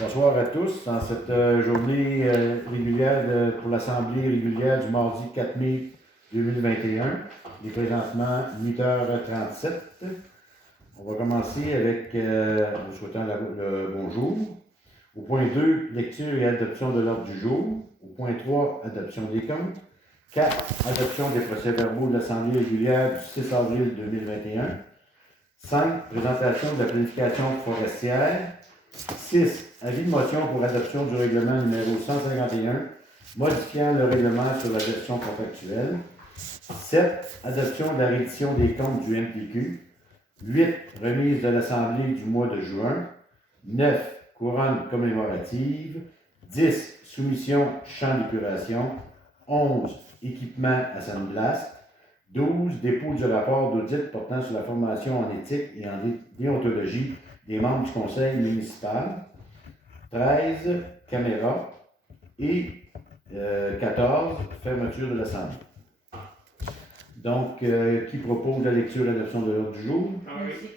Bonsoir à tous. Dans cette journée régulière pour l'Assemblée régulière du mardi 4 mai 2021, il est présentement 8h37. On va commencer avec vous souhaitant le bonjour. Au point 2, lecture et adoption de l'ordre du jour. Au point 3, adoption des comptes. 4, adoption des procès-verbaux de l'Assemblée régulière du 6 avril 2021. 5, présentation de la planification forestière. 6. Avis de motion pour adoption du règlement numéro 151, modifiant le règlement sur la gestion contractuelle. 7. Adoption de la reddition des comptes du MPQ. 8. Remise de l'Assemblée du mois de juin. 9. Couronne commémorative. 10. Soumission champ d'épuration. 11. Équipement à sandblast. 12. Dépôt du rapport d'audit portant sur la formation en éthique et en déontologie des membres du conseil municipal. 13. Caméra. Et 14. Fermeture de l'Assemblée. Donc, qui propose la lecture et l'adoption de l'ordre du jour? Merci.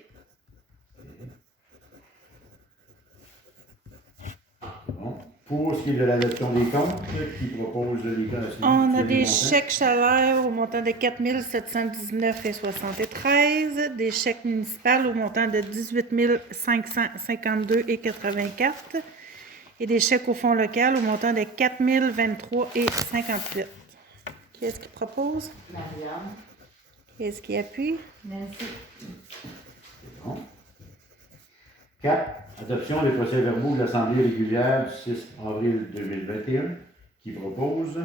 Bon. Pour ce qui est de l'adoption des comptes, qui propose les comptes? On a des chèques chaleur au montant de 4 719,73, des chèques municipaux au montant de 18 552,84 et des chèques au fonds local au montant de 4 023,58. Qui est-ce qui propose? Marianne. Qui est-ce qui appuie? Nancy. Bon. 4. Adoption des procès-verbaux de l'Assemblée régulière du 6 avril 2021. Qui propose?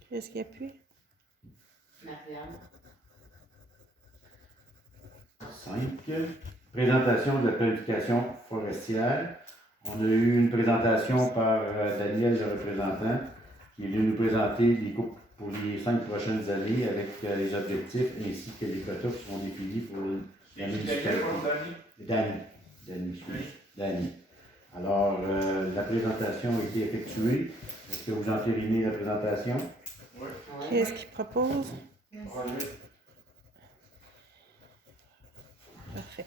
Qui est-ce qui appuie? Marianne. 5. Présentation de la planification forestière. On a eu une présentation par Daniel, le représentant, qui est venu nous présenter les coupes pour les 5 prochaines années avec les objectifs ainsi que les quotas qui seront définis pour la municipalité. Danny. Alors, la présentation a été effectuée. Est-ce que vous entérinez la présentation? Oui. Qui est-ce qui propose? Parfait.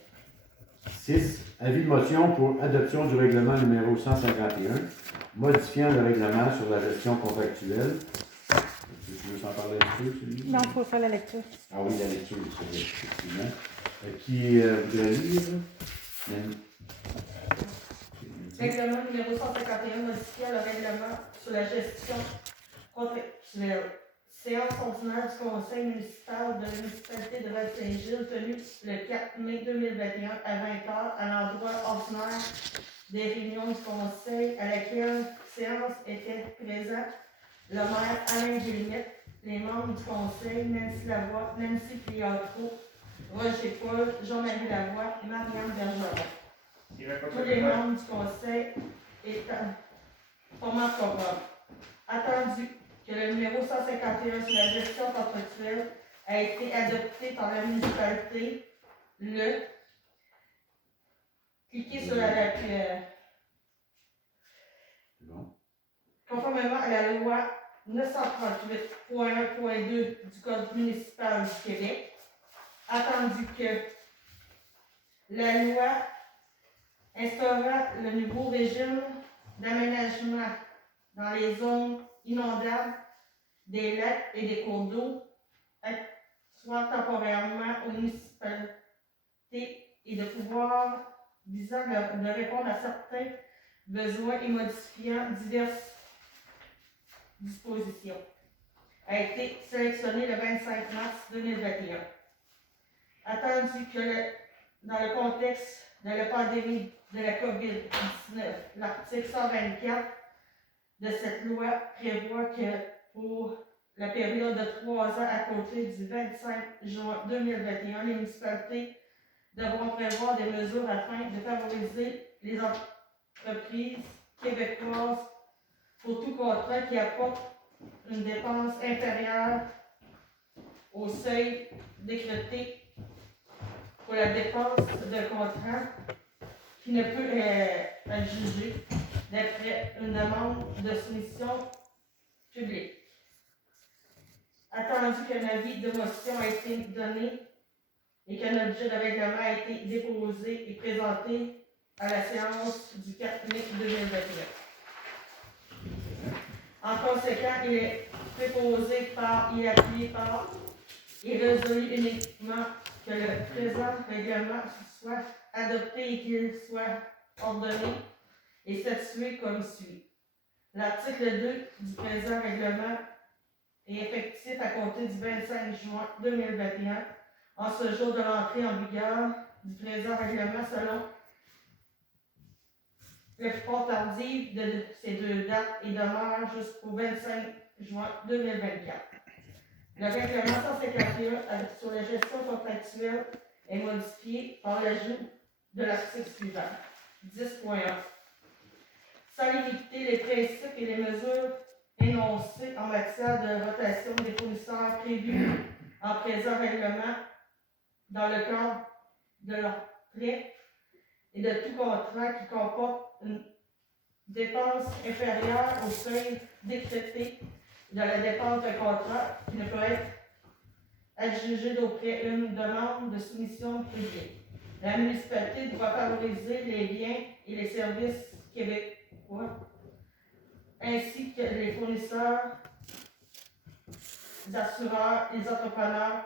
6. Avis de motion pour adoption du règlement numéro 151, modifiant le règlement sur la gestion contractuelle. Tu veux s'en parler un petit peu, celui-là? Non, il faut faire la lecture. Ah oui, la lecture, c'est effectivement. Qui voudrait lire? Règlement numéro 151 modifiant le règlement sur la gestion contractuelle. Séance ordinaire du conseil municipal de la municipalité de Val-Saint-Gilles tenue le 4 mai 2021 à 20h à l'endroit ordinaire des réunions du conseil à laquelle séance était présent le maire Alain Guillemette, les membres du conseil Nancy Lavoie, Nancy Pliatro, Roger Paul, Jean-Marie Lavoie et Marianne Bergeron. Tous les membres du conseil étant formant quorum. Attendu que le numéro 151 sur la gestion contractuelle a été adopté par la municipalité, cliquez sur la conformément à la loi 938.1.2 du Code municipal du Québec, attendu que la loi instaurant le nouveau régime d'aménagement dans les zones inondables des lacs et des cours d'eau, soit temporairement aux municipalités et de pouvoir visant de répondre à certains besoins et modifiant diverses dispositions, a été sélectionné le 25 mars 2021. Attendu que dans le contexte de la pandémie de la COVID-19, l'article 124 de cette loi prévoit que pour la période de 3 ans à compter du 25 juin 2021, les municipalités devront prévoir des mesures afin de favoriser les entreprises québécoises pour tout contrat qui apporte une dépense inférieure au seuil décrété pour la dépense de contrat qui ne peut être jugé d'après une demande de soumission publique. Attendu qu'un avis de motion a été donné et qu'un objet de règlement a été déposé et présenté à la séance du 4 mai 2021. En conséquent, il est préposé par, il est appuyé par, et résolu uniquement que le présent règlement soit adopté et qu'il soit ordonné et statué comme suit. L'article 2 du présent règlement est effectif à compter du 25 juin 2021, en ce jour de l'entrée en vigueur du présent règlement selon l'export tardif de ces deux dates et demeure jusqu'au 25 juin 2024. Le règlement 151 sur la gestion contractuelle est modifié par l'ajout de l'article suivant. 10.1. Sans limiter les principes et les mesures énoncées en matière de rotation des fournisseurs prévus en présent règlement dans le cadre de leur prêt et de tout contrat qui comporte une dépense inférieure au seuil décrété de la dépense d'un contrat qui ne peut être adjugée d'auprès une demande de soumission publique. La municipalité doit favoriser les biens et les services québécois ainsi que les fournisseurs, les assureurs et les entrepreneurs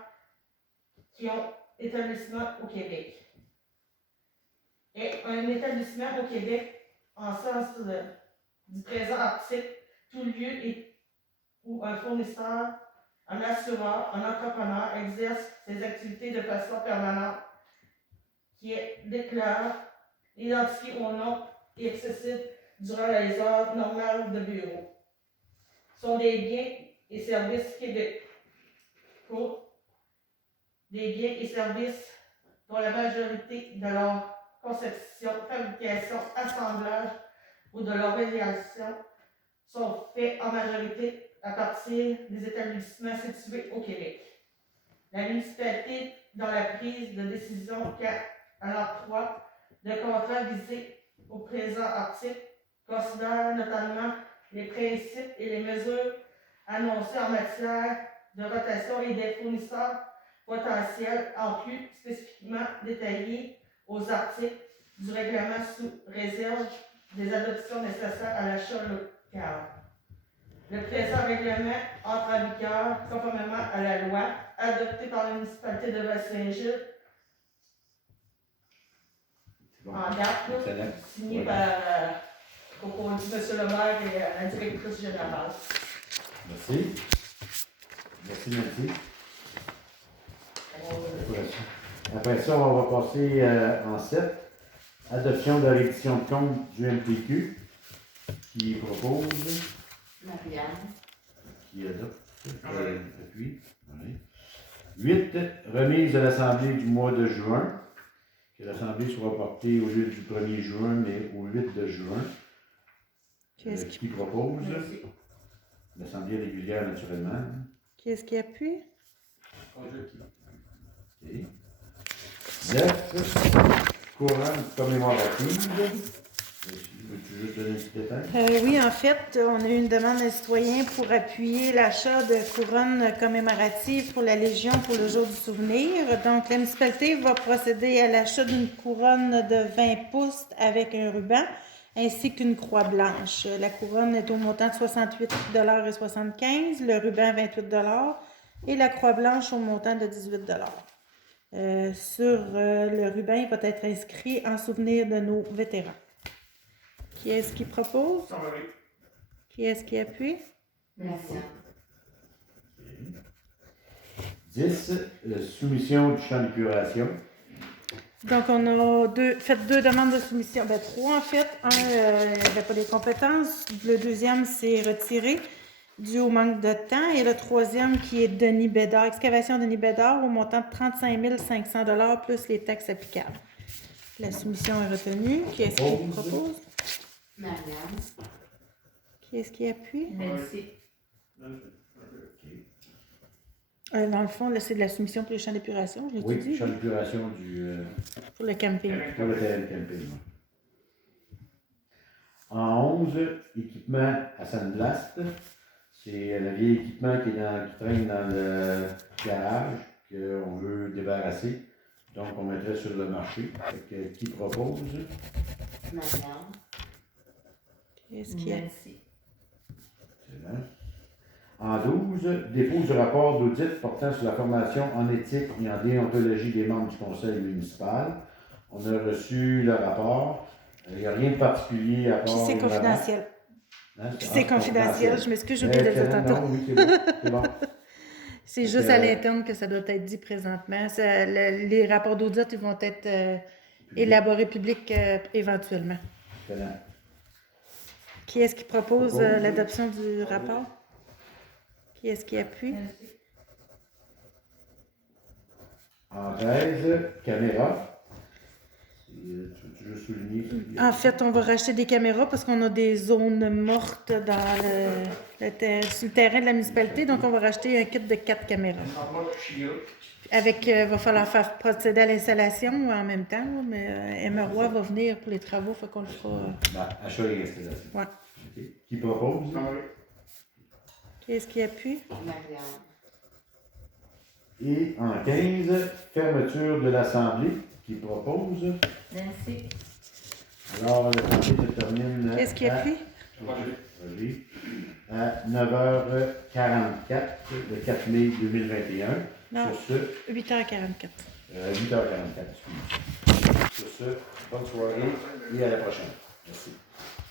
qui ont établissement au Québec. Et un établissement au Québec, en sens du présent article, tout lieu où un fournisseur, un assureur, un entrepreneur exerce ses activités de façon permanente, qui est déclaré, identifié au nom et accessible durant les heures normales de bureau. Sont des biens et services québécois, des biens et services dont la majorité de leur conception, fabrication, assemblage ou de leur réalisation sont faits en majorité à partir des établissements situés au Québec. La municipalité, dans la prise de décision quant à l'octroi de contrats visés au présent article, considère notamment les principes et les mesures annoncées en matière de rotation et des fournisseurs potentiels, en plus spécifiquement détaillés aux articles du règlement sous réserve des adoptions nécessaires à l'achat local. Le présent règlement entre en vigueur conformément à la loi adoptée par la municipalité de Val-Saint-Gilles en date, signée par M. le maire et la directrice générale. Merci. Merci, Nancy. Après ça, on va passer en 7. Adoption de la reddition de compte du MPQ. Qui propose? Marianne. Qui adopte? Appuie. 8. Remise de l'Assemblée du mois de juin. Que l'Assemblée soit portée au lieu du 1er juin, mais au 8 de juin. Qui propose? Merci. L'Assemblée régulière, naturellement. Qui est-ce qui appuie? OK. 9. Couronne commémorative. Peux-tu juste donner un petit détail? Oui, en fait, on a eu une demande des citoyens pour appuyer l'achat de couronnes commémoratives pour la Légion pour le jour du souvenir. Donc, la municipalité va procéder à l'achat d'une couronne de 20 pouces avec un ruban ainsi qu'une croix blanche. La couronne est au montant de 68,75 $, le ruban 28 $ et la croix blanche au montant de 18 $. Sur le ruban, il va être inscrit en souvenir de nos vétérans. Qui est-ce qui propose? Qui est-ce qui appuie? Merci. 10. Soumission du champ d'épuration. Donc, on a fait deux demandes de soumission. Ben, trois, en fait. Un, il n'avait pas les compétences. Le deuxième, c'est retiré dû au manque de temps. Et le troisième, qui est Denis Bédard, excavation Denis Bédard, au montant de 35 500 $ plus les taxes applicables. La soumission est retenue. Qui est-ce qui propose? Marianne. Qui est-ce qui appuie? Nancy. Dans le fond, là, c'est de la soumission pour les champs d'épuration, je l'ai Oui, dit? champ d'épuration Pour le camping. pour le terrain de camping. En 11, équipement à Sandblast. C'est le vieil équipement qui traîne dans le garage, qu'on veut débarrasser. Donc, on mettrait sur le marché. Qui propose? Marianne. Qu'est-ce qu'il y a? Nancy. Excellent. En 12, dépôt du rapport d'audit portant sur la formation en éthique et en déontologie des membres du conseil municipal. On a reçu le rapport. Il n'y a rien de particulier à part. Puis c'est évidemment. confidentiel. Hein, Puis c'est confidentiel. Je m'excuse, j'ai oublié de le dire Excellent. tantôt. Non, oui, c'est bon. C'est bon. C'est juste à l'interne que ça doit être dit présentement. Les rapports d'audit, ils vont être élaborés publics éventuellement. Excellent. Qui est-ce qui propose l'adoption du rapport? Qui est-ce qui appuie? Nancy. En 13, caméra. Tu veux souligner? En fait, on va racheter des caméras parce qu'on a des zones mortes dans sur le terrain de la municipalité. Donc, on va racheter un kit de 4 caméras. Avec, va falloir faire procéder à l'installation en même temps, là, mais Emma Roy va venir pour les travaux, fait qu'on le fera. Ben, achat et installation. Ouais. OK. Qui propose? Qui est-ce qui appuie? Marianne. Et en 15, fermeture de l'Assemblée. Qui propose? Nancy. Alors, l'Assemblée se termine. Qui est-ce qui appuie? Roger. À 9h44, le 4 mai 2021. Non. Sur ce, 8h44. 8h44, excusez. Sur ce, bonne soirée et à la prochaine. Merci.